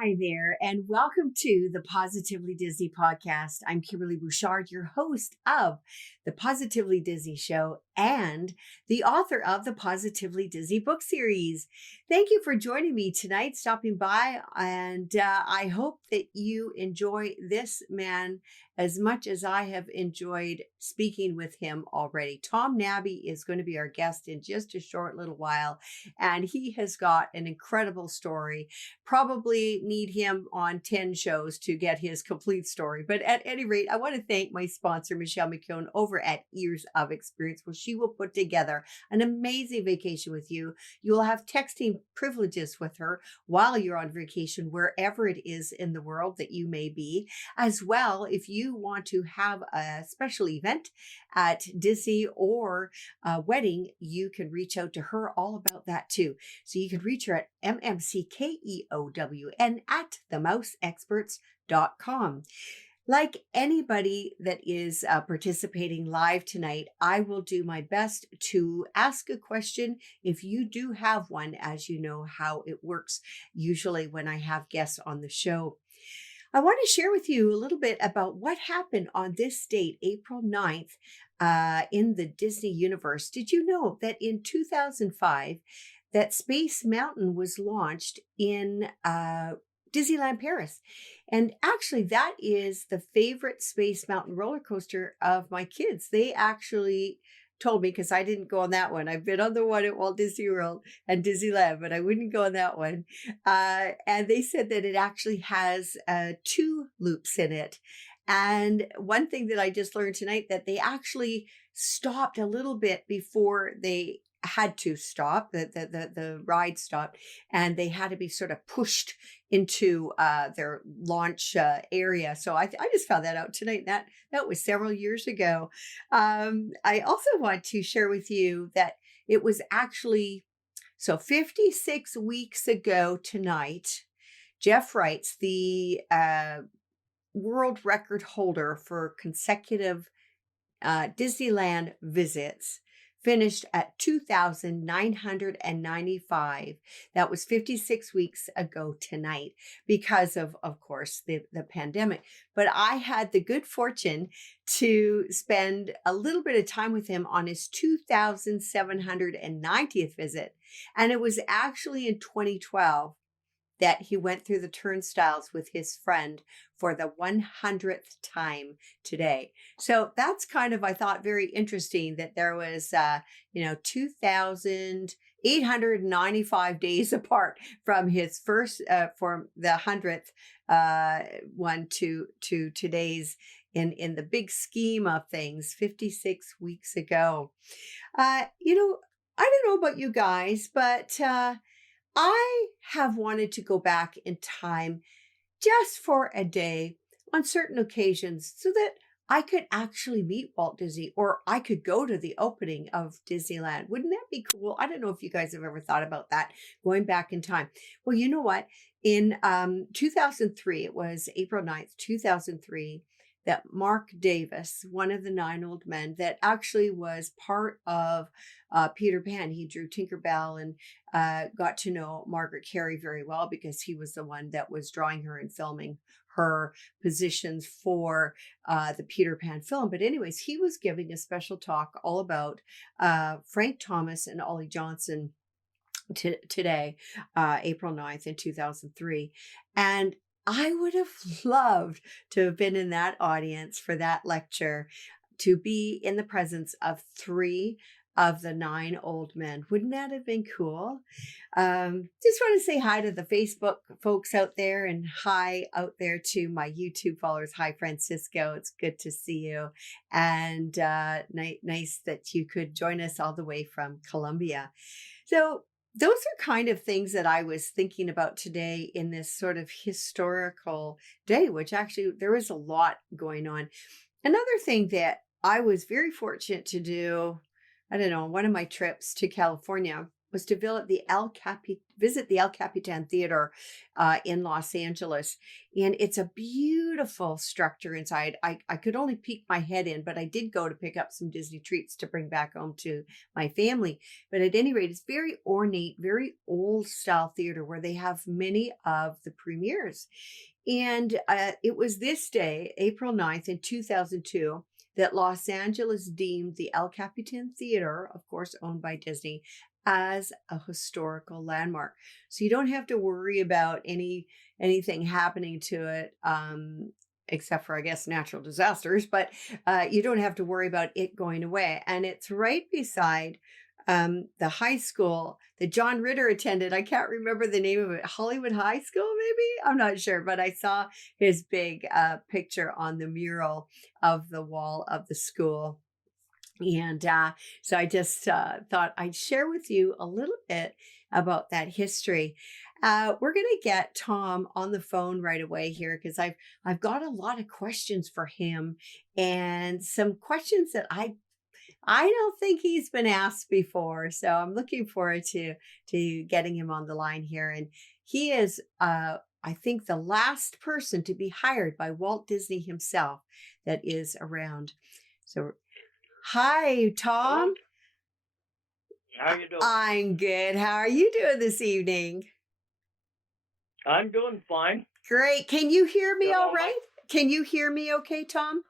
Hi there, and welcome to the Positively Disney podcast. I'm Kimberly Bouchard, your host of the Positively Disney Show and the author of the Positively Disney book series. Thank you for joining me tonight, stopping by, and I hope that you enjoy this man as much as I have enjoyed speaking with him already. Tom Nabbe is going to be our guest in just a short little while, and he has got an incredible story. Probably need him on 10 shows to get his complete story. But at any rate, I want to thank my sponsor, Michelle McKeown, over at Years of Experience, where she will put together an amazing vacation with you. You will have texting privileges with her while you're on vacation, wherever it is in the world that you may be. As well, if you want to have a special event at Disney or a wedding, you can reach out to her all about that too. So you can reach her at MMCKEOWN at themouseexperts.com. Like anybody that is participating live tonight, I will do my best to ask a question if you do have one, as you know how it works usually when I have guests on the show. I want to share with you a little bit about what happened on this date, April 9th, in the Disney universe. Did you know that in 2005, that Space Mountain was launched in Disneyland Paris? And actually, that is the favorite Space Mountain roller coaster of my kids. They actually told me, because I didn't go on that one. I've been on the one at Walt Disney World and Disneyland, but I wouldn't go on that one. And they said that it actually has 2 loops in it. And one thing that I just learned tonight, that they actually stopped a little bit before they had to stop. The ride stopped, and they had to be sort of pushed into their launch area. So I just found that out tonight. That was several years ago. I also want to share with you that it was actually 56 weeks ago tonight. Jeff Wrights, the world record holder for consecutive Disneyland visits, finished at 2,995. That was 56 weeks ago tonight because of course, the pandemic. But I had the good fortune to spend a little bit of time with him on his 2,790th visit. And it was actually in 2012 that he went through the turnstiles with his friend for the 100th time today. So that's kind of, I thought, very interesting that there was, 2,895 days apart from his first, from the 100th one to today's, in the big scheme of things, 56 weeks ago. I don't know about you guys, but I have wanted to go back in time just for a day on certain occasions so that I could actually meet Walt Disney, or I could go to the opening of Disneyland. Wouldn't that be cool? I don't know if you guys have ever thought about that, going back in time. Well, you know what? In 2003, it was April 9th, 2003, that Mark Davis, one of the 9 old men that actually was part of Peter Pan. He drew Tinkerbell and got to know Margaret Carey very well because he was the one that was drawing her and filming her positions for the Peter Pan film. But anyways, he was giving a special talk all about Frank Thomas and Ollie Johnson today, April 9th in 2003. And I would have loved to have been in that audience for that lecture, to be in the presence of 3 of the 9 old men. Wouldn't that have been cool? Just want to say hi to the Facebook folks out there, and hi out there to my YouTube followers. Hi, Francisco. It's good to see you. And nice that you could join us all the way from Colombia. So those are kind of things that I was thinking about today in this sort of historical day, which actually there was a lot going on. Another thing that I was very fortunate to do, I don't know, one of my trips to California, was to visit the El Capitan Theater in Los Angeles. And it's a beautiful structure inside. I could only peek my head in, but I did go to pick up some Disney treats to bring back home to my family. But at any rate, it's very ornate, very old style theater where they have many of the premieres. And it was this day, April 9th in 2002, that Los Angeles deemed the El Capitan Theater, of course owned by Disney, as a historical landmark. So you don't have to worry about anything happening to it, except for, I guess, natural disasters, but you don't have to worry about it going away. And it's right beside the high school that John Ritter attended. I can't remember the name of it. Hollywood High School, maybe? I'm not sure, but I saw his big picture on the mural of the wall of the school. And so I just thought I'd share with you a little bit about that history. We're going to get Tom on the phone right away here because I've got a lot of questions for him and some questions that I don't think he's been asked before. So I'm looking forward to getting him on the line here. And he is, I think, the last person to be hired by Walt Disney himself that is around. So, hi, Tom. How you doing? I'm good. How are you doing this evening? I'm doing fine. Great. Can you hear me all right? Can you hear me okay, Tom?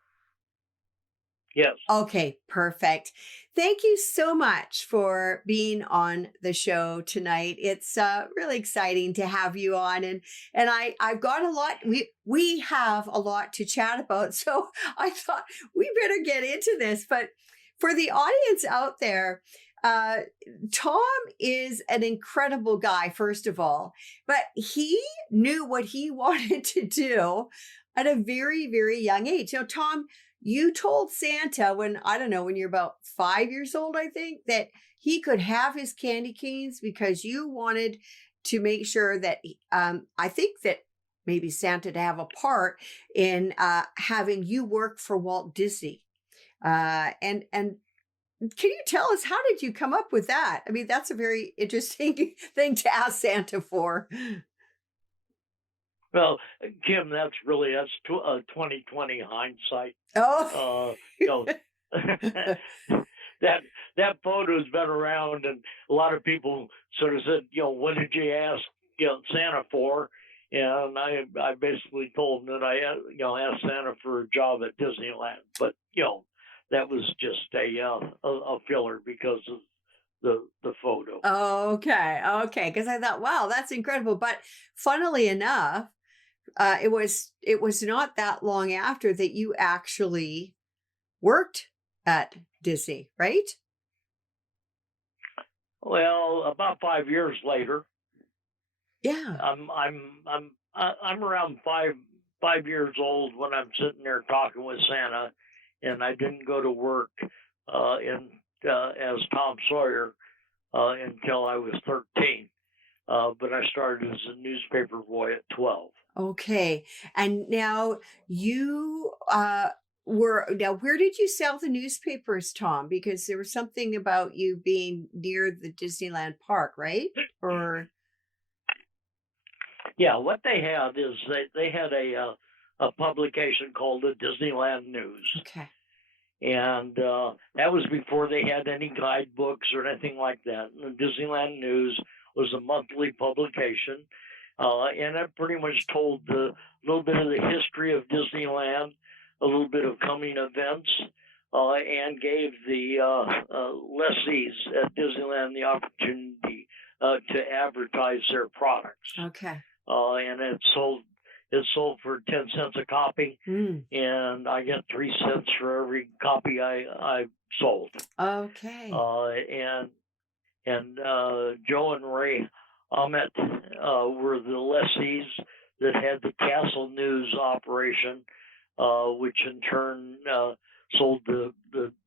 Yes. Okay, perfect. Thank you so much for being on the show tonight. It's really exciting to have you on, and I've got a lot. We have a lot to chat about, so I thought we better get into this. But for the audience out there, Tom is an incredible guy, first of all, but he knew what he wanted to do at a very, very young age. Now, Tom, you told Santa when you're about 5 years old, I think, that he could have his candy canes because you wanted to make sure that, I think that maybe Santa to have a part in having you work for Walt Disney. And can you tell us, how did you come up with that? I mean, that's a very interesting thing to ask Santa for. Well, Kim, that's 2020 hindsight. Oh, that photo's been around, and a lot of people sort of said, what did you ask, Santa for? And I basically told them that I, asked Santa for a job at Disneyland, but that was just a filler because of the photo. Okay. Because I thought, wow, that's incredible. But funnily enough, it was not that long after that you actually worked at Disney, right? Well, about 5 years later. Yeah. I'm around five years old when I'm sitting there talking with Santa, and I didn't go to work as Tom Sawyer until I was 13. But I started as a newspaper boy at 12. Okay. And now you where did you sell the newspapers, Tom? Because there was something about you being near the Disneyland park, right? Or yeah, what they had is they had a publication called the Disneyland News. Okay. And that was before they had any guidebooks or anything like that. And the Disneyland News was a monthly publication, and it pretty much told a little bit of the history of Disneyland, a little bit of coming events, and gave the lessees at Disneyland the opportunity to advertise their products. Okay. And it sold for 10 cents a copy, and I get 3 cents for every copy I sold. Okay. And Joe and Ray Ahmet were the lessees that had the Castle News operation, which in turn sold the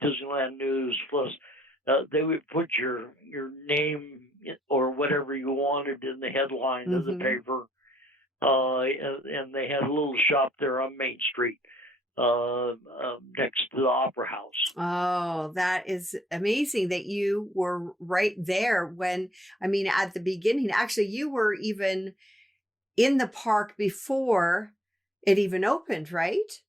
Disneyland News. Plus, they would put your name or whatever you wanted in the headline of the paper. And they had a little shop there on Main Street next to the Opera House. Oh, that is amazing that you were right there when, I mean, at the beginning. Actually, you were even in the park before it even opened, right?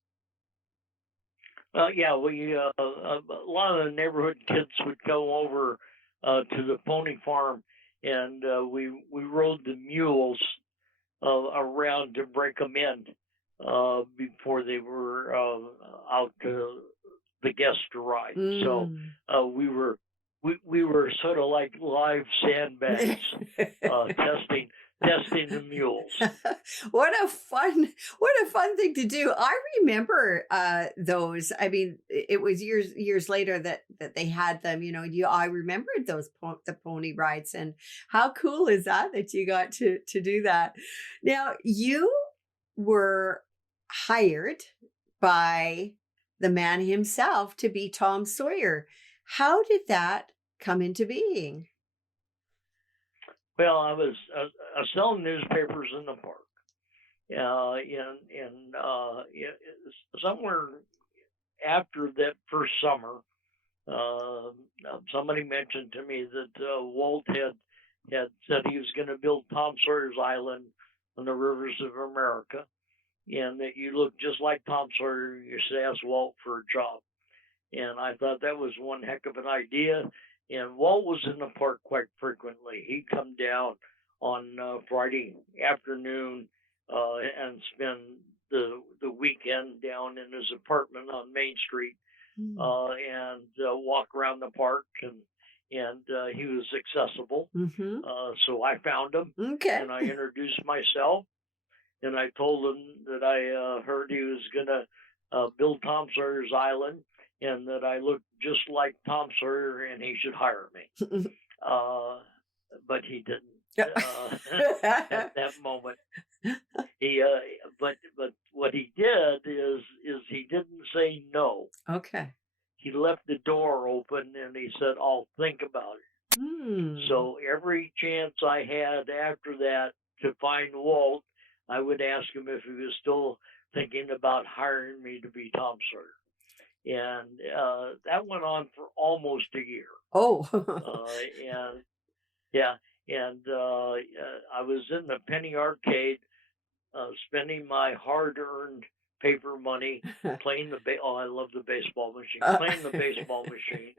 Yeah, a lot of the neighborhood kids would go over to the pony farm, and we rode the mules around to break them in before they were out to the guest to ride. So Mm. we were we were sort of like live sandbags testing the mules. What a fun thing to do. I remember those. I mean, it was years later that they had them. I remembered those the pony rides, and how cool is that you got to do that. Now, you were hired by the man himself to be Tom Sawyer. How did that come into being? Well, I was selling newspapers in the park. Somewhere after that first summer, uh, somebody mentioned to me that Walt had said he was going to build Tom Sawyer's Island on the rivers of America, and that you look just like Tom Sawyer. You should ask Walt for a job. And I thought that was one heck of an idea. And Walt was in the park quite frequently. He'd come down on Friday afternoon and spend the weekend down in his apartment on Main Street and walk around the park, and he was accessible. Mm-hmm. So I found him Okay. and I introduced myself, and I told him that I heard he was going to build Tom Sawyer's Island, and that I looked just like Tom Sawyer and he should hire me. But he didn't at that moment. But what he did is he didn't say no. Okay. He left the door open and he said, "I'll think about it." So every chance I had after that to find Walt, I would ask him if he was still thinking about hiring me to be Tom Sawyer. And that went on for almost a year. Oh. And yeah, and I was in the penny arcade, spending my hard-earned paper money playing I love the baseball machine, playing the baseball machine.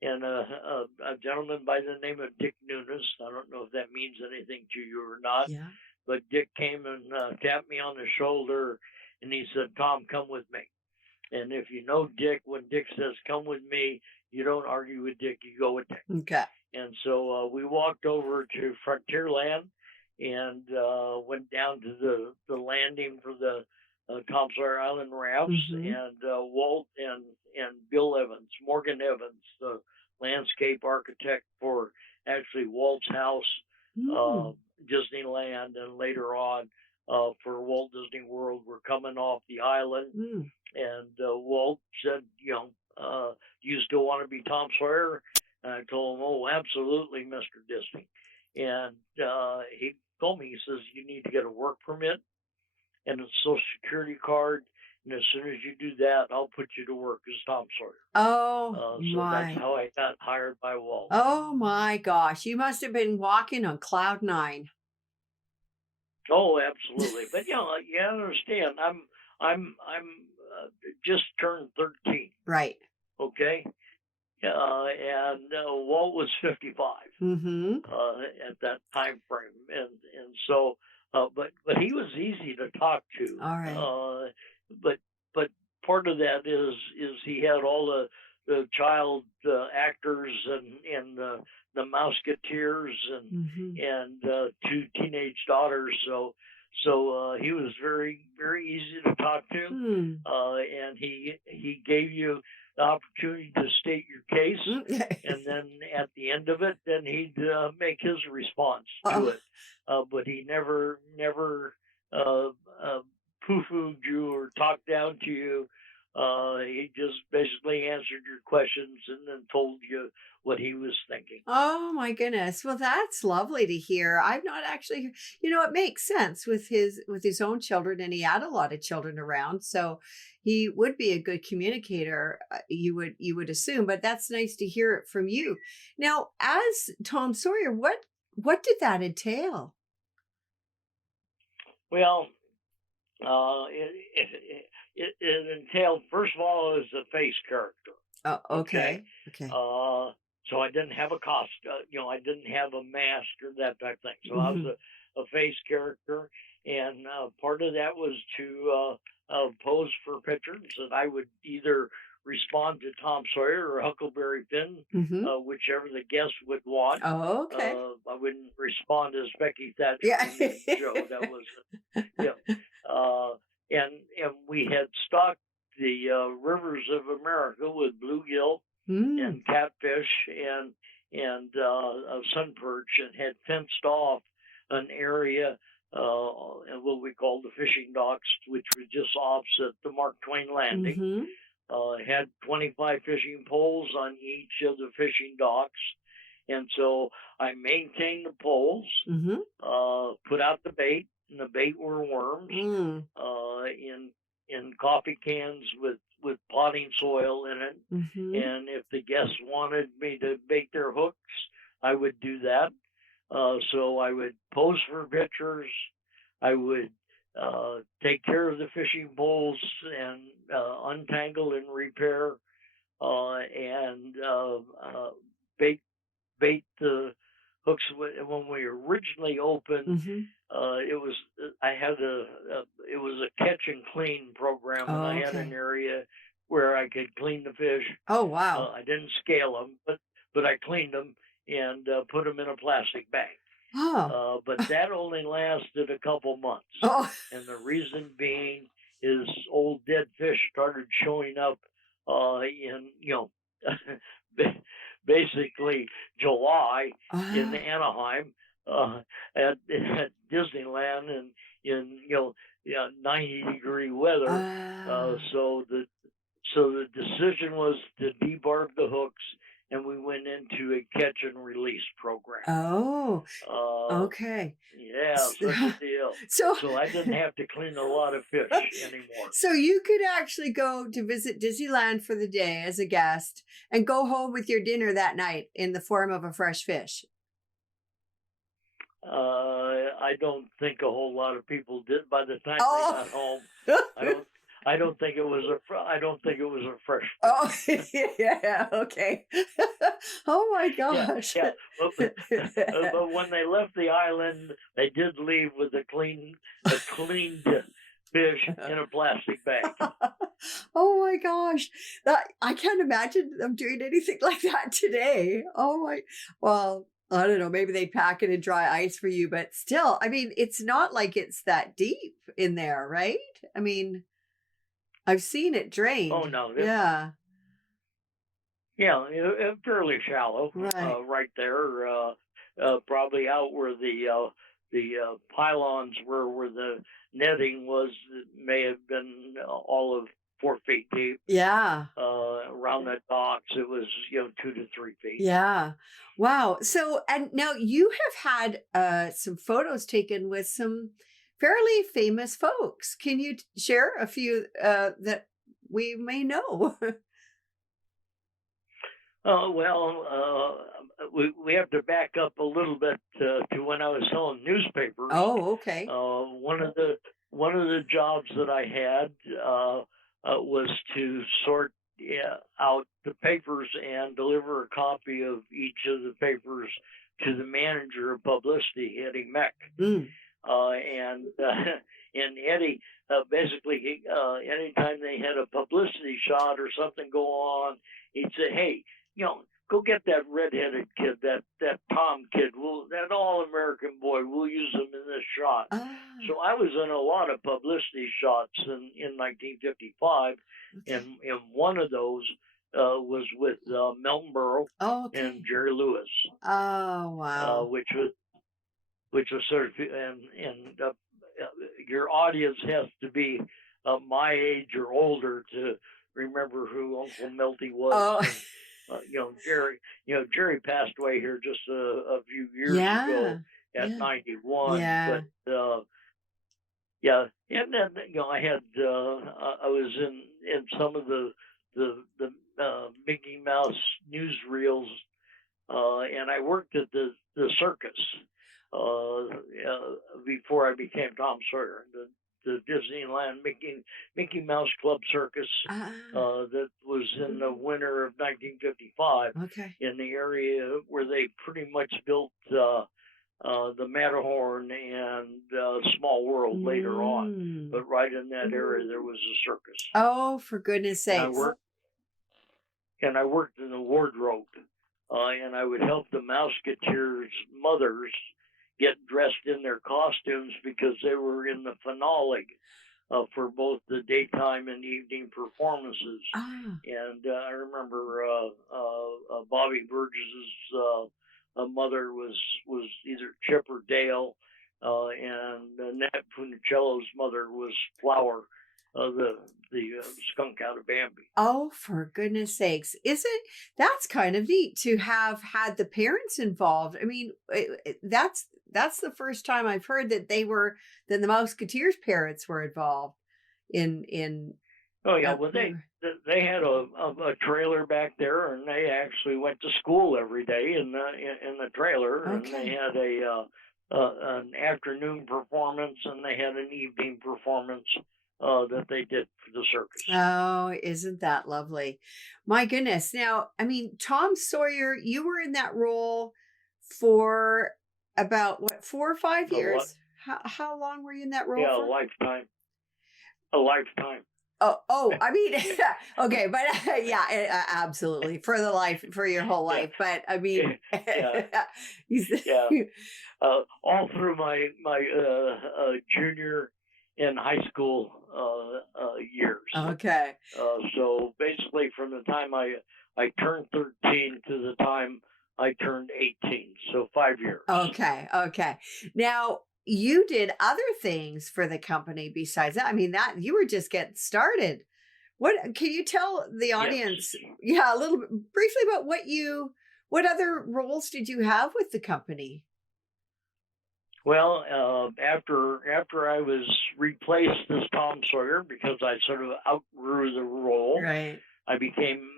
And a gentleman by the name of Dick Nunes, I don't know if that means anything to you or not, Yeah. but Dick came and tapped me on the shoulder, and he said, "Tom, come with me." And if you know Dick, when Dick says, "Come with me," you don't argue with Dick, you go with Dick. Okay. And so we walked over to Frontierland and went down to the landing for the Tom Sawyer Island rafts. And Walt and Bill Evans, Morgan Evans, the landscape architect for actually Walt's house, Disneyland, and later on for Walt Disney World, were coming off the island. And Walt said, "Do you still want to be Tom Sawyer?" And I told him, "Oh, absolutely, Mr. Disney." And he told me, he says, "You need to get a work permit and a Social Security card. And as soon as you do that, I'll put you to work as Tom Sawyer." Oh, So my. that's how I got hired by Walt. Oh, my gosh. You must have been walking on cloud nine. Oh, absolutely. But you understand, I'm just turned 13. Right. Okay. And Walt was 55 at that time frame, and so, but he was easy to talk to. All right. But part of that is he had all the child actors and the Mouseketeers and 2 teenage daughters. So he was very, very easy to talk to, and he gave you the opportunity to state your case, and then at the end of it, then he'd make his response to it. But he never poo-pooed you or talked down to you. He just basically answered your questions and then told you what he was thinking. Oh my goodness. Well, that's lovely to hear. I've not actually, it makes sense with his own children, and he had a lot of children around, so he would be a good communicator, you would assume, but that's nice to hear it from you. Now, as Tom Sawyer, what did that entail? Well, it entailed, first of all, as a face character. Oh, Okay. okay. So I didn't have a I didn't have a mask or that type of thing. So I Hmm. was a face character, and part of that was to pose for pictures, and I would either respond to Tom Sawyer or Huckleberry Finn, Hmm. whichever the guest would want. Oh, okay. I wouldn't respond as Becky Thatcher Yeah. and Joe. That was, yeah. Uh, and we had stocked the rivers of America with bluegill Mm. and catfish and sun perch, and had fenced off an area and what we called the fishing docks, which was just opposite the Mark Twain Landing. Hmm. Had 25 fishing poles on each of the fishing docks, and so I maintained the poles, Hmm. put out the bait, and the bait were worms Mm. in coffee cans with potting soil in it. Hmm. And if the guests wanted me to bait their hooks, I would do that. So I would pose for pictures. I would take care of the fishing poles and untangle and repair, and bait bait the hooks. When we originally opened, Hmm. it was I had it was a catch and clean program, and Oh, I had an okay. area where I could clean the fish. Oh, wow. I didn't scale them, but I cleaned them and put them in a plastic bag. Oh. But that only lasted a couple months, Oh. and the reason being is old dead fish started showing up in basically July in Ah. Anaheim uh, at Disneyland, and in 90-degree weather. Uh, Ah. so the so the decision was to debarb the hooks, and we went into a catch and release program. Oh, Uh, okay. yeah, S- such a deal. So, So I didn't have to clean a lot of fish anymore. so you could actually go to visit Disneyland for the day as a guest and go home with your dinner that night in the form of a fresh fish. I don't think a whole lot of people did. By the time they Oh. got home, I don't. I don't think it was I don't think it was a fresh Oh, fish. yeah, okay. Oh my Yeah, gosh. yeah. But when they left the island, they did leave with a cleaned fish in a plastic bag. Oh my gosh. I can't imagine them doing anything like that today. Oh my, well, I don't know. Maybe they pack it in dry ice for you, but still, I mean, it's not like it's that deep in there, right? I mean, I've seen it Oh drained. no, Yeah, yeah, fairly shallow, right. right there. Probably out where the pylons were, where the netting was. It may have been all of 4 feet deep. Yeah, Around the docks, it was 2 to 3 feet. yeah. Wow. So, and now you have had some photos taken with some fairly famous folks. Can you share a few that we may know? Oh well, we have to back up a little bit to when I was selling newspapers. Oh, okay. One of the jobs that I had was to sort out the papers and deliver a copy of each of the papers to the manager of publicity, Eddie Meck. Mm. And and Eddie basically anytime they had a publicity shot or something go on, he'd say, "Hey, go get that redheaded kid, that Tom kid. That all-American boy. We'll use him in this shot." Ah, So I was in a lot of publicity shots in 1955, okay. and one of those was with Melton Burrow Oh, and okay. Jerry Lewis, Oh, uh, wow. which was which was sort of and your audience has to be my age or older remember who Uncle Milty was. Oh, And Jerry passed away here just a few years yeah, ago at yeah, 91. yeah. But yeah, and then I had I was in some of the Mickey Mouse newsreels, and I worked at the circus before I became Tom Sawyer. The Disneyland Mickey Mouse Club Circus Ah, that was in the winter of 1955 okay. in the area where they pretty much built the Matterhorn and Small World later on. Mm. But right in that area there was a circus, Oh, for goodness and I sakes. worked in the wardrobe, and I would help the Mouseketeers' mothers get dressed in their costumes because they were in the finale for both the daytime and evening performances. Ah, And I remember Bobby Burgess's mother was either Chip or Dale, and Annette Funicello's mother was Flower, the skunk out of Bambi. oh, for goodness sakes. Isn't that's kind of neat to have had the parents involved? I mean, that's the first time I've heard that that the Musketeers parents were involved in Oh yeah, a well program. they had a trailer back there, and they actually went to school every day in the trailer, and they Okay. had an afternoon performance, and they had an evening performance that they did for the circus. Oh, isn't that lovely? My goodness. Now, I mean, Tom Sawyer, you were in that role for about what, 4 or 5 A lot, years? How long were you in that role yeah, for? a lifetime. Oh, I mean, okay, but yeah, absolutely for your whole Yeah, life. But I mean, yeah, he's yeah. All through my junior and high school years. okay. So basically, from the time I turned 13 to the time I turned 18, so 5 years. Okay. Now, you did other things for the company besides that. I mean, that you were just getting started. What can you tell the Yes. audience? Yeah, a little bit briefly about what other roles did you have with the company? Well, after I was replaced as Tom Sawyer because I sort of outgrew the role, Right. I became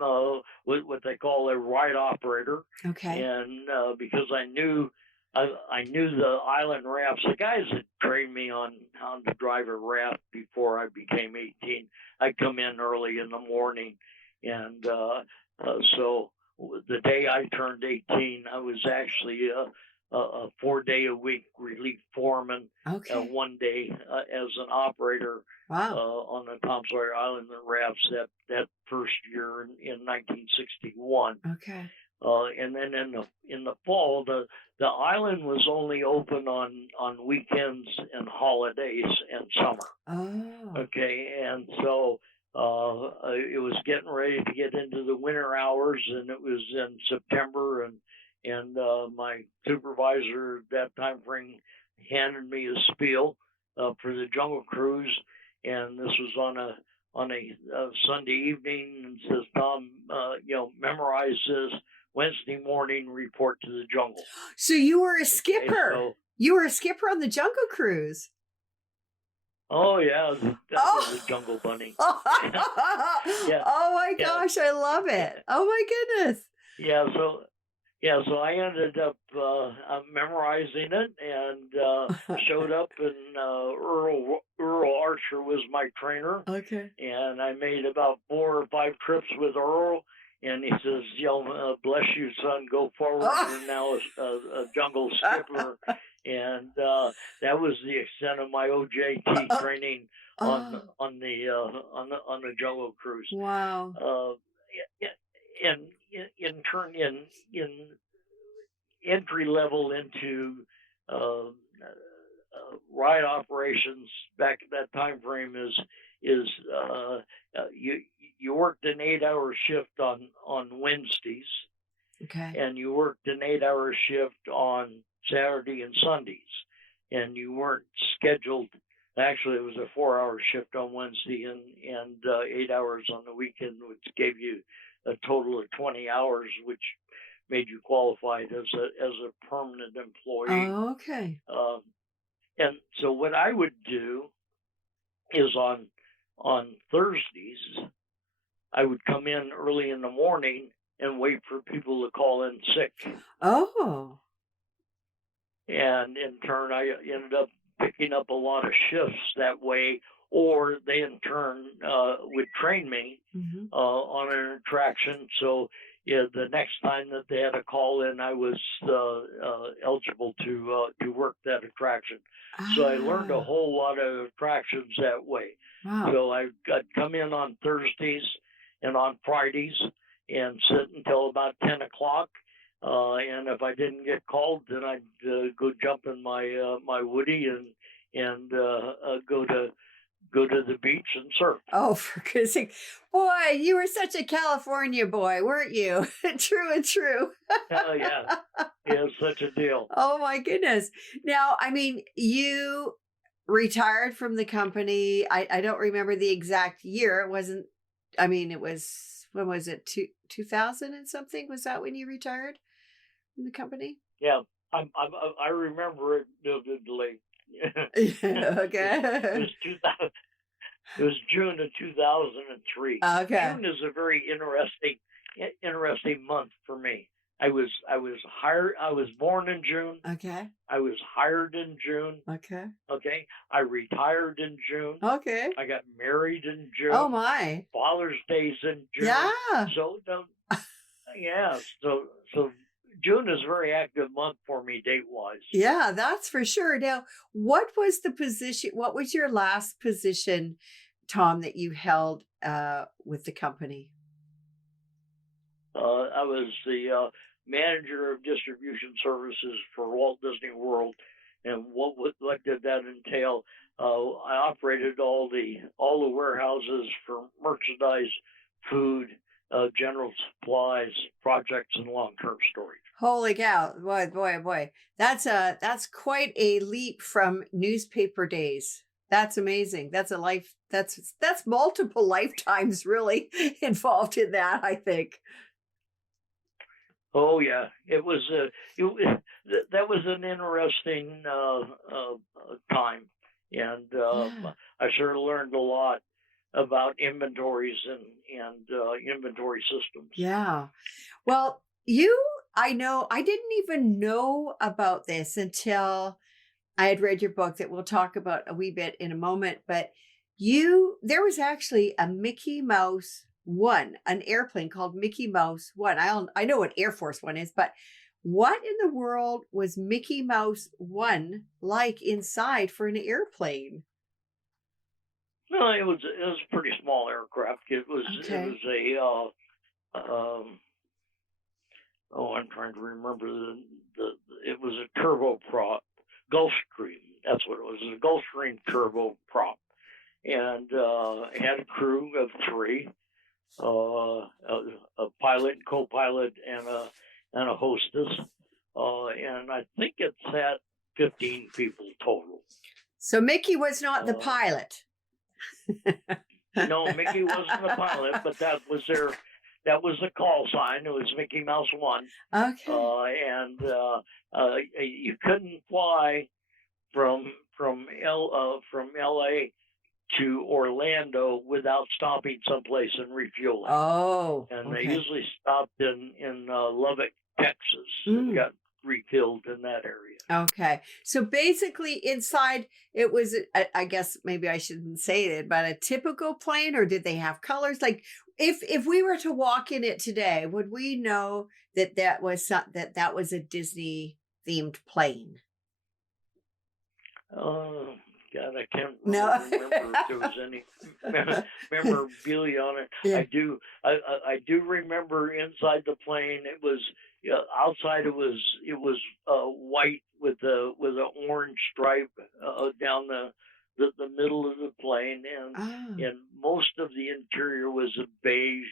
what they call a ride operator, Okay. and because I knew the island rafts, the guys that trained me on how to drive a raft before I became 18, I'd come in early in the morning, and so the day I turned 18, I was actually a 4-day-a-week relief foreman, Okay. one day as an operator Wow. on the Tom Sawyer Island rafts that first year in 1961. Okay. And then in the fall, the island was only open on weekends and holidays and summer. Oh. Okay, and so it was getting ready to get into the winter hours, and it was in September, and my supervisor at that time frame handed me a spiel for the Jungle Cruise, and this was on a Sunday evening, and says, Tom, memorize this. Wednesday morning, report to the jungle. So you were a Okay, skipper. so You were a skipper on the Jungle Cruise. oh yeah, that was Oh. a jungle bunny. Yeah, Oh my yeah, gosh, I love it. Oh my goodness. yeah. So I ended up memorizing it and showed up, and Earl Archer was my trainer, Okay. and I made about 4 or 5 trips with Earl. And he says, bless you, son, go forward. You're now a jungle skipper. And that was the extent of my OJT training on Oh, the Jungle Cruise. wow. And in turn, in entry level into ride operations back at that time frame is you worked an 8-hour shift on Wednesdays, Okay. and you worked an 8-hour shift on Saturday and Sundays, and you weren't scheduled Actually, it was a 4-hour shift on Wednesday and 8 hours on the weekend, which gave you a total of 20 hours, which made you qualified as a permanent employee. Okay. And so what I would do is on Thursdays, I would come in early in the morning and wait for people to call in sick. Oh. And in turn, I ended up picking up a lot of shifts that way, or they in turn would train me on an attraction. So the next time that they had a call in, I was eligible to work that attraction. So I learned a whole lot of attractions that way. Wow. So I'd come in on Thursdays and on Fridays and sit until about 10 o'clock. And if I didn't get called, then I'd go jump in my my Woody and go to the beach and surf. Oh, for goodness sake. Boy, you were such a California boy, weren't you? True and true. Hell yeah. Yeah, such a deal. Oh my goodness. Now, I mean, you retired from the company. I don't remember the exact year. It wasn't, I mean, it was, when was it? 2000 and something? Was that when you retired from the company? Yeah, I remember it vividly. Okay. It was 2000. It was June of 2003. Okay. June is a very interesting month for me. I was hired. I was born in June. Okay. I was hired in June. Okay. Okay. I retired in June. Okay. I got married in June. Oh my. Father's Day's in June. Yeah. So yeah. So June is a very active month for me date-wise. Yeah, that's for sure. Now, what was the position? What was your last position, Tom, that you held with the company? I was the manager of distribution services for Walt Disney World, and what did that entail? I operated all the warehouses for merchandise, food, general supplies, projects, and long-term storage. Holy cow. Boy. That's quite a leap from newspaper days. That's amazing. That's a life. That's multiple lifetimes really involved in that, I think. Oh yeah, it was. That was an interesting time, and I sure learned a lot about inventories and inventory systems. Yeah. Well, I know, I didn't even know about this until I had read your book that we'll talk about a wee bit in a moment, but there was actually a Mickey Mouse One, an airplane called Mickey Mouse One. I know what Air Force One is, but what in the world was Mickey Mouse One like inside for an airplane? No, it was a pretty small aircraft. It was I'm trying to remember it was a turboprop Gulfstream. That's what it was. It was a Gulfstream turboprop, and it had a crew of 3, a pilot, co-pilot, and a hostess, and I think it had 15 people total. So Mickey was not the pilot. No, Mickey wasn't the pilot, but that was the call sign. It was Mickey Mouse One. Okay. And you couldn't fly from LA to Orlando without stopping someplace and refueling. Oh. And okay. they usually stopped in Lubbock, Texas, and got refilled in that area. Okay. So basically inside it was, I guess maybe I shouldn't say it, but a typical plane, or did they have colors? Like if we were to walk in it today, would we know that was a Disney themed plane? Oh, God, I can't No. remember if there was any memorabilia on it. Yeah. I do remember inside the plane. It was outside. It was white with an orange stripe down the middle of the plane, and most of the interior was a beige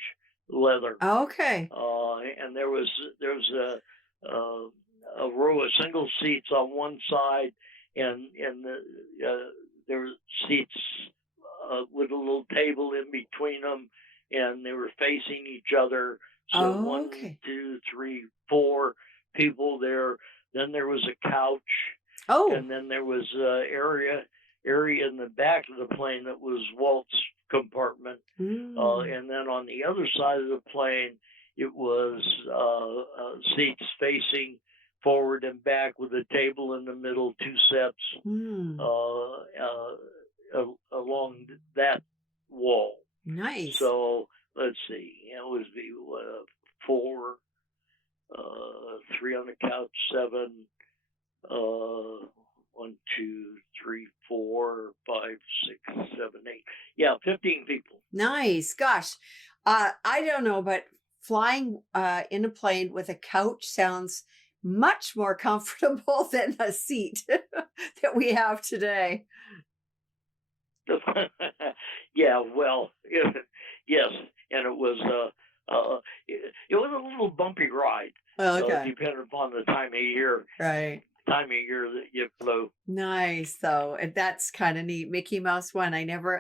leather. Okay. And there was a row of single seats on one side, and there were seats with a little table in between them, and they were facing each other. So Oh, 1, okay. 2, 3, 4 people there. Then there was a couch, Oh, and then there was area in the back of the plane that was Walt's compartment. And then on the other side of the plane, it was seats facing forward and back with a table in the middle, 2 sets along that wall. nice. So let's see, it was the 4, 3 on the couch, 7, 1, 2, 3, 4, 5, 6, 7, 8. Yeah, 15 people. Nice. Gosh, I don't know, but flying in a plane with a couch sounds much more comfortable than a seat that we have today. Yeah, well, yes, and it was it was a little bumpy ride, Okay. depending upon the time of year. Right. Time of year that you flew. Nice though. And that's kind of neat. Mickey Mouse one.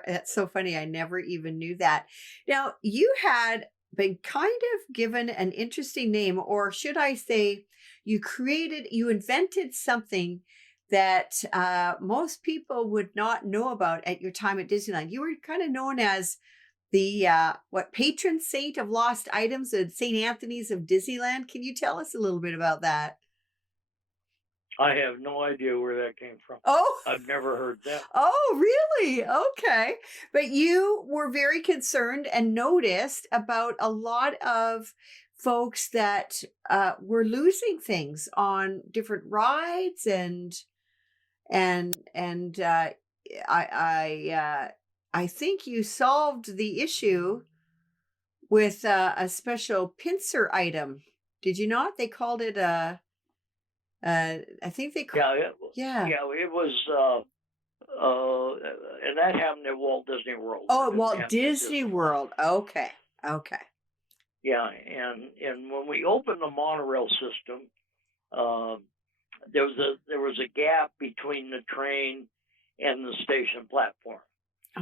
That's so funny. I never even knew that. Now, you had been kind of given an interesting name, or should I say, you invented something that most people would not know about at your time at Disneyland. You were kind of known as the patron saint of lost items at St. Anthony's of Disneyland. Can you tell us a little bit about that? I have no idea where that came from. Oh, I've never heard that. Oh, really? Okay. But you were very concerned and noticed about a lot of folks that were losing things on different rides and I think you solved the issue with a special pincer item. Did you not? They called it I think they yeah, it was and that happened at Walt Disney World. Oh, Walt Disney World. Okay. Yeah, and when we opened the monorail system, there was a gap between the train and the station platform.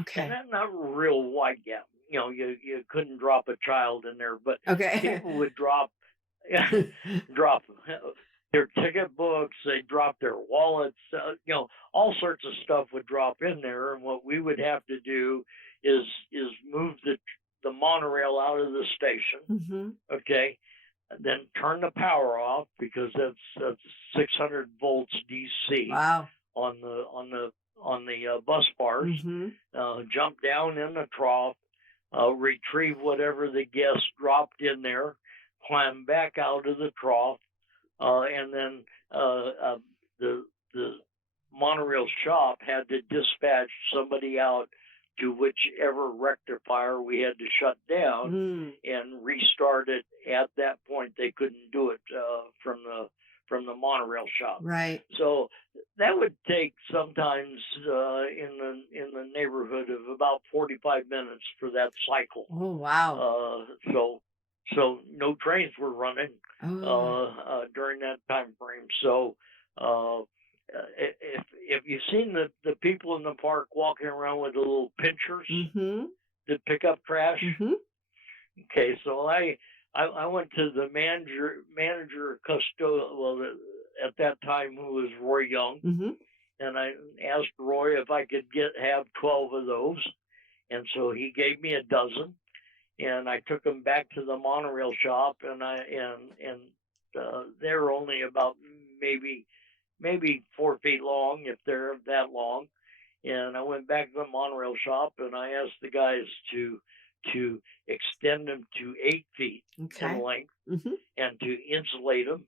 Okay. And that's not a real wide gap. You couldn't drop a child in there, but people would drop their ticket books, they'd drop their wallets, all sorts of stuff would drop in there. And what we would have to do is move the monorail out of the station, okay, and then turn the power off because that's 600 volts DC. Wow. on the bus bars. Jump down in the trough, retrieve whatever the guest dropped in there, climb back out of the trough. And then the monorail shop had to dispatch somebody out to whichever rectifier we had to shut down and restart it. At that point, they couldn't do it from the monorail shop. Right. So that would take sometimes in the neighborhood of about 45 minutes for that cycle. Oh, wow. So no trains were running during that time frame. So if you've seen the people in the park walking around with the little pinchers to pick up trash, okay. So I went to the manager custodian, at that time, who was Roy Young, and I asked Roy if I could have 12 of those, and so he gave me a dozen. And I took them back to the monorail shop, and they're only about maybe 4 feet long, if they're that long. And I went back to the monorail shop, and I asked the guys to extend them to 8 feet in length and to insulate them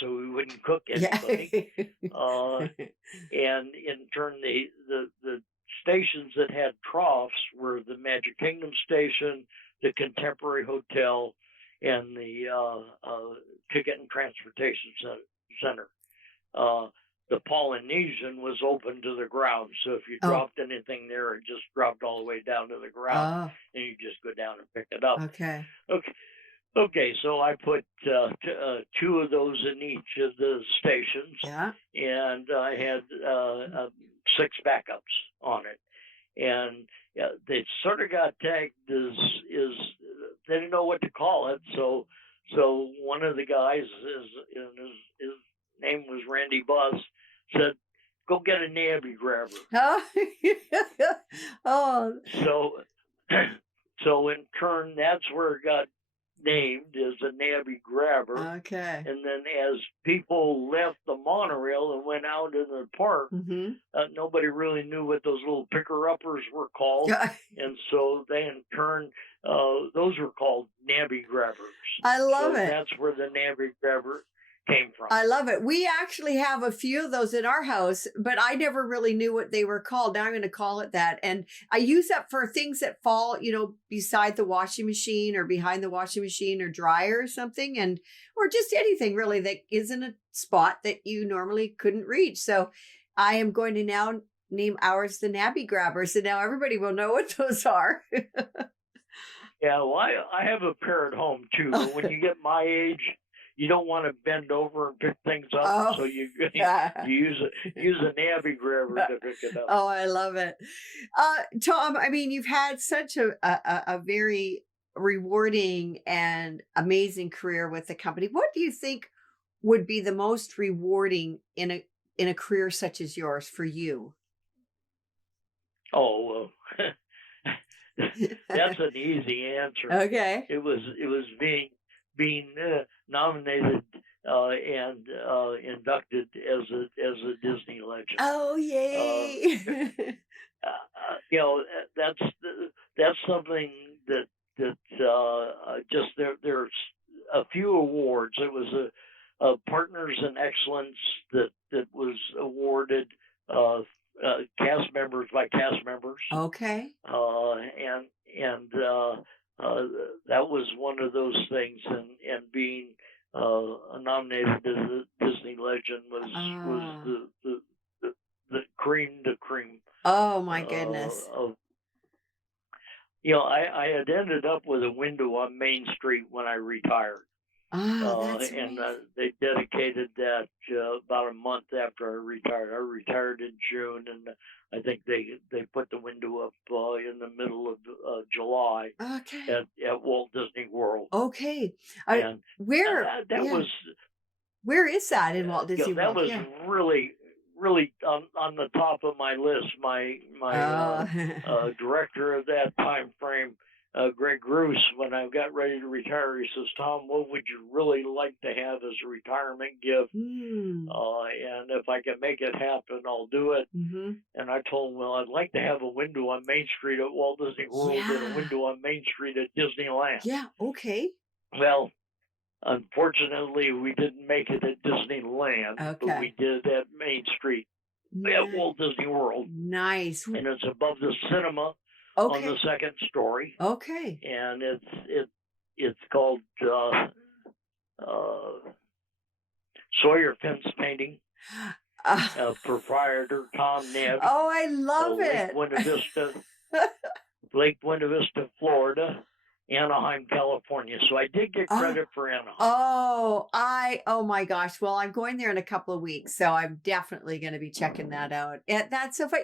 so we wouldn't cook anybody. And in turn, the stations that had troughs were the Magic Kingdom station, the Contemporary Hotel, and the Ticket and Transportation Center. The Polynesian was open to the ground, so if you dropped anything there, it just dropped all the way down to the ground, and you just go down and pick it up. Okay, so I put 2 of those in each of the stations, and I had 6 backups on it, and they sort of got tagged as they didn't know what to call it. So one of the guys his name was Randy Buss, said, "Go get a Nabbe grabber." Oh, oh, So so in turn, that's where it got named as a Nabbe grabber. okay. And then as people left the monorail and went out in the park, nobody really knew what those little picker-uppers were called. And so they, in turn, those were called Nabbe grabbers. I love so it. That's where the Nabbe grabber came from. I love it. We actually have a few of those in our house, but I never really knew what they were called. Now I'm going to call it that. And I use that for things that fall, beside the washing machine or behind the washing machine or dryer or something, or just anything really that is in a spot that you normally couldn't reach. So I am going to now name ours the Nabbe grabber. So now everybody will know what those are. Yeah, well, I have a pair at home too, but when you get my age, you don't want to bend over and pick things up, so you use a Nabbe grabber to pick it up. Oh, I love it, Tom. I mean, you've had such a very rewarding and amazing career with the company. What do you think would be the most rewarding in a career such as yours for you? Oh, that's an easy answer. Okay, it was being nominated and inducted as a Disney legend. Oh, yay! That's something that just there's a few awards. It was a Partners in Excellence that was awarded cast members by cast members. Okay. And that was one of those things, and being nominated as a Disney legend was the cream de cream. Oh my goodness! I had ended up with a window on Main Street when I retired. That's and they dedicated that about a month after I retired. I retired in June, and I think they put the window up in the middle of July. Okay. At Walt Disney World. Okay. And where is that in Walt Disney World? That was really on the top of my list. My director of that time frame, Greg Roos, when I got ready to retire, he says, "Tom, what would you really like to have as a retirement gift? And if I can make it happen, I'll do it." And I told him, "Well, I'd like to have a window on Main Street at Walt Disney World and a window on Main Street at Disneyland." Yeah, okay. Well, unfortunately, we didn't make it at Disneyland, but we did at Main Street at Walt Disney World. Nice. And it's above the cinema. On the second story. Okay. And it's called Sawyer Fence Painting. Proprietor Tom Nabbe. Oh, I love it. Lake Buena Vista, Florida. Anaheim, California. So I did get credit for Anaheim. Oh my gosh. Well, I'm going there in a couple of weeks, so I'm definitely going to be checking that out. And that's so fun.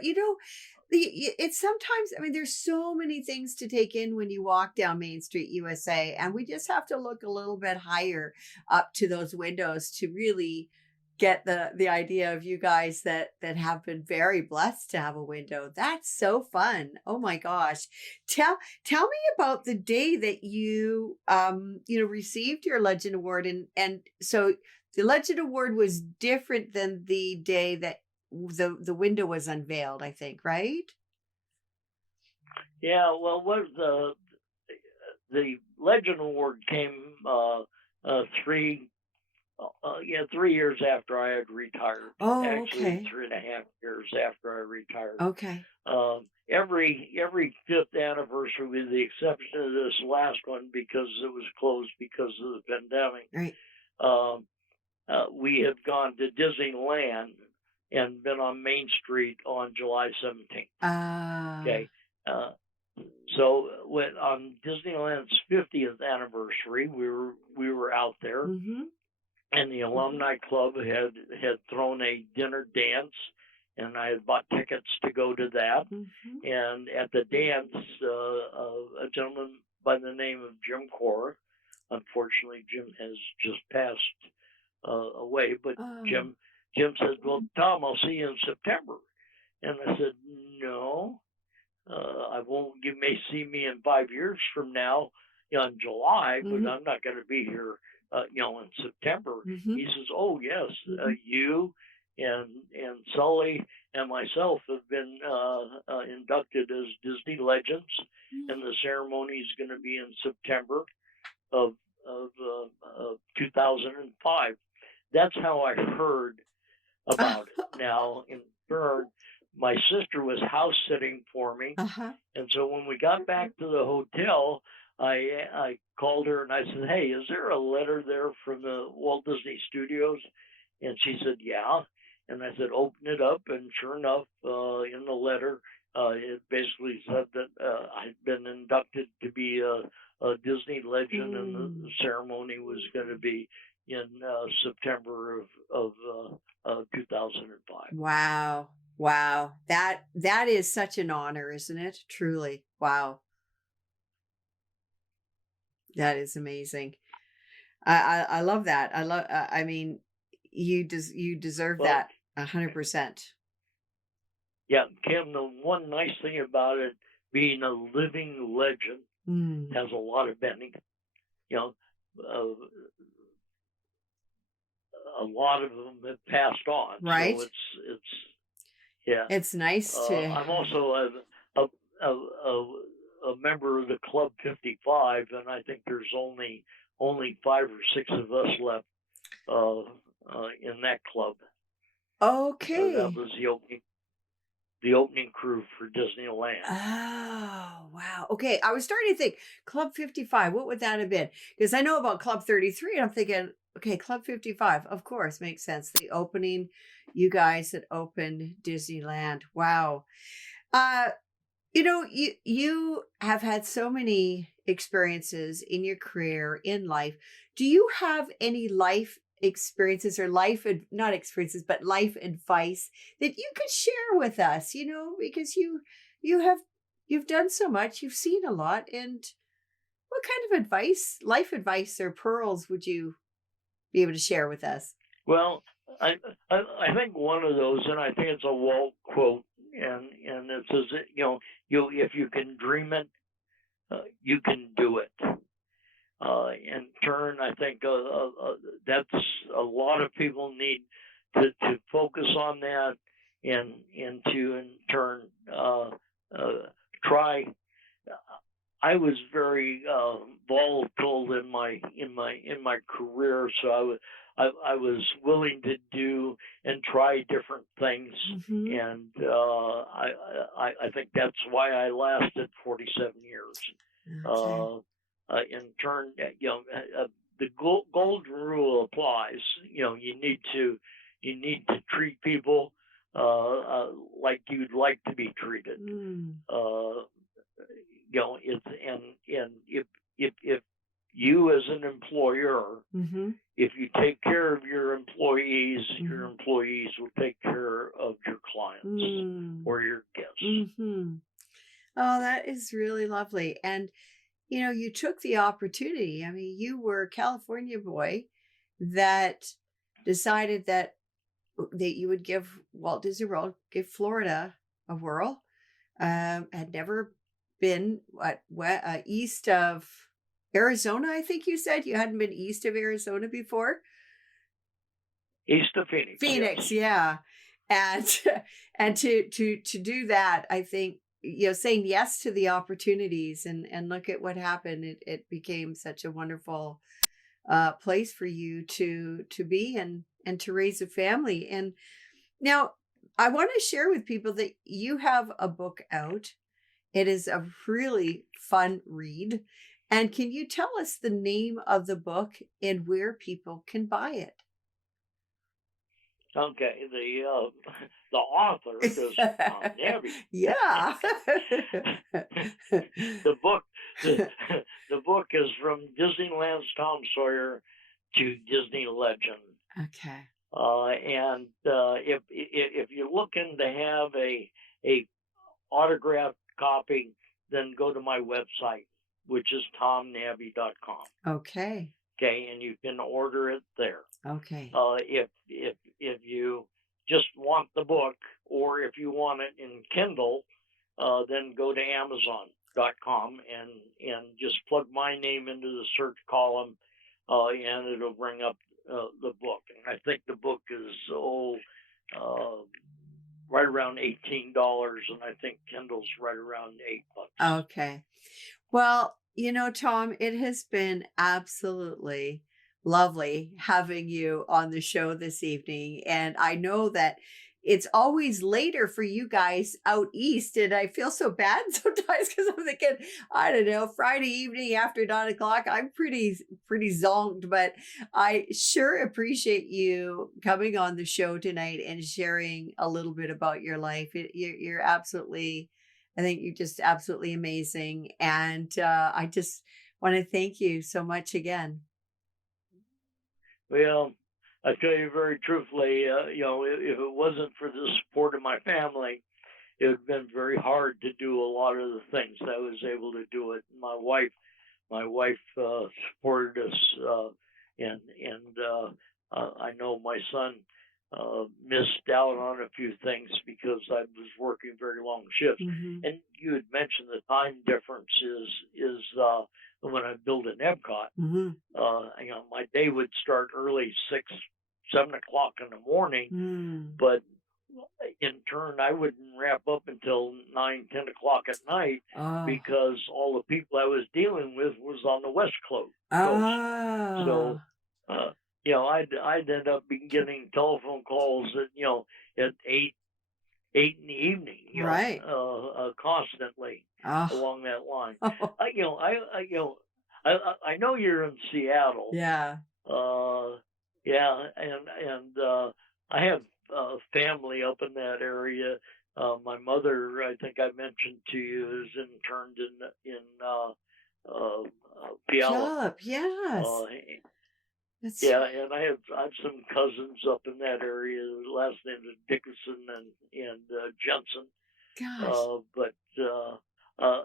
It's sometimes, I mean, there's so many things to take in when you walk down Main Street, USA, and we just have to look a little bit higher up to those windows to really get the idea of you guys that have been very blessed to have a window. That's so fun. Oh my gosh. Tell me about the day that you received your Legend Award, and so the Legend Award was different than the day that the window was unveiled, I think, right? Yeah, well, the Legend Award came 3 years after I had retired. Oh, actually, okay. 3.5 years after I retired. Okay. Every 5th anniversary, with the exception of this last one because it was closed because of the pandemic. Right. We have gone to Disneyland and been on Main Street on July 17th. Okay. So on Disneyland's 50th anniversary, we were out there. And the alumni club had thrown a dinner dance and I had bought tickets to go to that. Mm-hmm. And at the dance, a gentleman by the name of Jim Core, unfortunately, Jim has just passed away, but Oh. Jim said, "Well, Tom, I'll see you in September." And I said, "No, I won't. You may see me in 5 years from now in July, but Mm-hmm. I'm not going to be here, in September." Mm-hmm. He says, "Oh yes, Mm-hmm. you and Sully and myself have been inducted as Disney Legends, and the ceremony is going to be in September of 2005." That's how I heard about it. Now, in turn, my sister was house sitting for me, Uh-huh. and so when we got back to the hotel, I called her and I said, "Hey, is there a letter there from the Walt Disney Studios?" And she said, "Yeah." And I said, "Open it up," and sure enough, in the letter, it basically said that I'd been inducted to be a Disney legend, and the ceremony was going to be in September of 2005. Wow. Wow. That is such an honor, isn't it? Truly. Wow. That is amazing. I love that. I love I mean you deserve Well, that 100%. yeah, Kim, the one nice thing about it being a living legend Mm. has a lot of bending. You know, uh, a lot of them have passed on, Right? so it's yeah. It's nice to I'm also a, a member of the Club 55, and I think there's only 5 or 6 of us left in that club. That Okay. was the opening crew for Disneyland. Oh, wow. Okay, I was starting to think Club 55, what would that have been? Because I know about Club 33 and I'm thinking, okay, Club 55, of course, makes sense. The opening, you guys that opened Disneyland. Wow. You have had so many experiences in your career, in life. Do you have any life experiences or not experiences, but life advice that you could share with us, because you've done so much, you've seen a lot, and what kind of life advice or pearls would you be able to share with us? Well, I think one of those, and I think it's a Walt quote, and it says that, if you can dream it, you can do it. In turn, I think that's a lot of people need to focus on that, and to in turn try. I was very volatile in my career, so I was willing to do and try different things, Mm-hmm. and I think that's why I lasted 47 years. Okay. In turn, the golden rule applies. You need to treat people like you'd like to be treated. Mm. It's and if you as an employer, Mm-hmm. if you take care of your employees, your Mm-hmm. employees will take care of your clients Mm. or your guests. Mm-hmm. Oh, that is really lovely. And you took the opportunity. I mean, you were a California boy that decided that you would give Walt Disney World, give Florida a whirl. Had never been east of Arizona. I think you said you hadn't been east of Arizona before. East of Phoenix. Phoenix, yes. yeah, and and to do that, I think saying yes to the opportunities and look at what happened. It became such a wonderful place for you to be and to raise a family. And now I want to share with people that you have a book out. It is a really fun read. And can you tell us the name of the book and where people can buy it? Okay, the author is Nabbe. Yeah. the book the book is From Disneyland's Tom Sawyer to Disney Legend. Okay. And if you're looking to have a autographed copy, then go to my website, which is tomnabbe.com. Okay. Okay, and you can order it there. Okay. If you just want the book, or if you want it in Kindle, then go to Amazon.com and just plug my name into the search column, and it'll bring up the book. And I think the book is right around $18, and I think Kindle's right around $8. Okay. Well, Tom, it has been absolutely lovely having you on the show this evening. And I know that it's always later for you guys out east. And I feel so bad sometimes because I'm thinking, I don't know, Friday evening after 9 o'clock, I'm pretty zonked, but I sure appreciate you coming on the show tonight and sharing a little bit about your life. You're absolutely, I think you're just absolutely amazing. And I just want to thank you so much again. Well, I tell you very truthfully, if it wasn't for the support of my family, it would have been very hard to do a lot of the things. I was able to do it. My wife supported us, and I know my son missed out on a few things because I was working very long shifts. Mm-hmm. And you had mentioned the time difference is when I built an Epcot. Mm-hmm. My day would start early, 6, 7 o'clock in the morning, but in turn, I wouldn't wrap up until 9, 10 o'clock at night because all the people I was dealing with was on the West Coast. So, I'd end up getting telephone calls at 8 in the evening, right, constantly along that line. I know you're in Seattle. Yeah. Yeah, and I have family up in that area. My mother, I think I mentioned to you, is interned in Puyallup. Yes. Yeah, and I have some cousins up in that area. The last name is Dickinson and Jensen. Gosh. But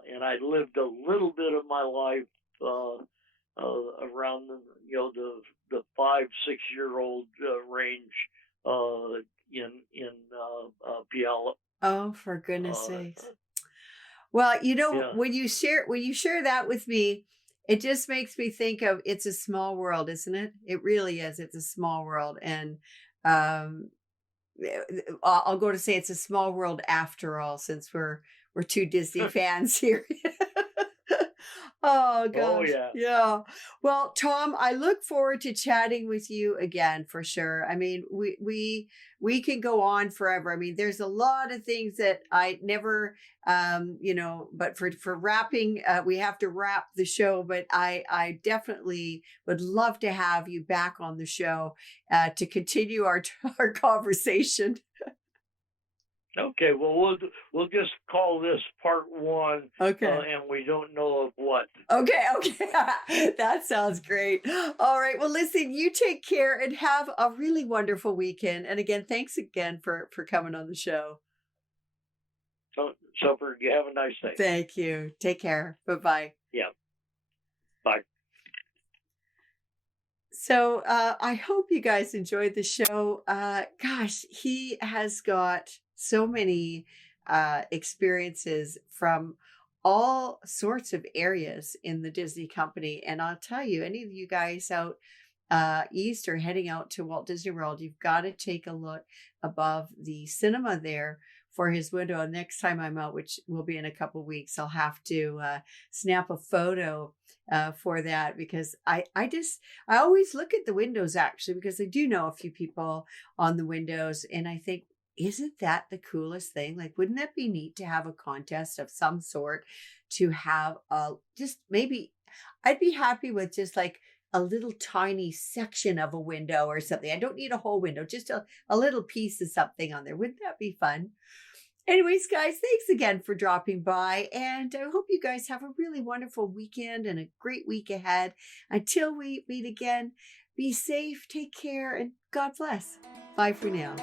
and I lived a little bit of my life around the 5-6 year old range in Puyallup. Oh, for goodness sakes. Well, when you share that with me, it just makes me think of it's a small world, isn't it? It really is. It's a small world. And I'll go to say it's a small world after all, since we're two Disney fans here. Oh gosh. Oh yeah. Yeah. Well, Tom, I look forward to chatting with you again for sure. I mean, we can go on forever. I mean, there's a lot of things that I never but for wrapping, we have to wrap the show, but I definitely would love to have you back on the show to continue our conversation. Okay, well, we'll just call this part 1. Okay. And we don't know of what. Okay. That sounds great. All right. Well, listen, you take care and have a really wonderful weekend. And again, thanks again for coming on the show. So you have a nice day. Thank you. Take care. Bye-bye. Yeah. Bye. So I hope you guys enjoyed the show. Gosh, he has got so many experiences from all sorts of areas in the Disney company. And I'll tell you, any of you guys out east or heading out to Walt Disney World, you've got to take a look above the cinema there for his window. And next time I'm out, which will be in a couple of weeks, I'll have to snap a photo for that, because I always look at the windows actually, because I do know a few people on the windows, and I think, isn't that the coolest thing? Like, wouldn't that be neat to have a contest of some sort, to have just maybe, I'd be happy with just like a little tiny section of a window or something. I don't need a whole window, just a little piece of something on there. Wouldn't that be fun? Anyways, guys, thanks again for dropping by. And I hope you guys have a really wonderful weekend and a great week ahead. Until we meet again, Be safe, take care, and God bless. Bye for now.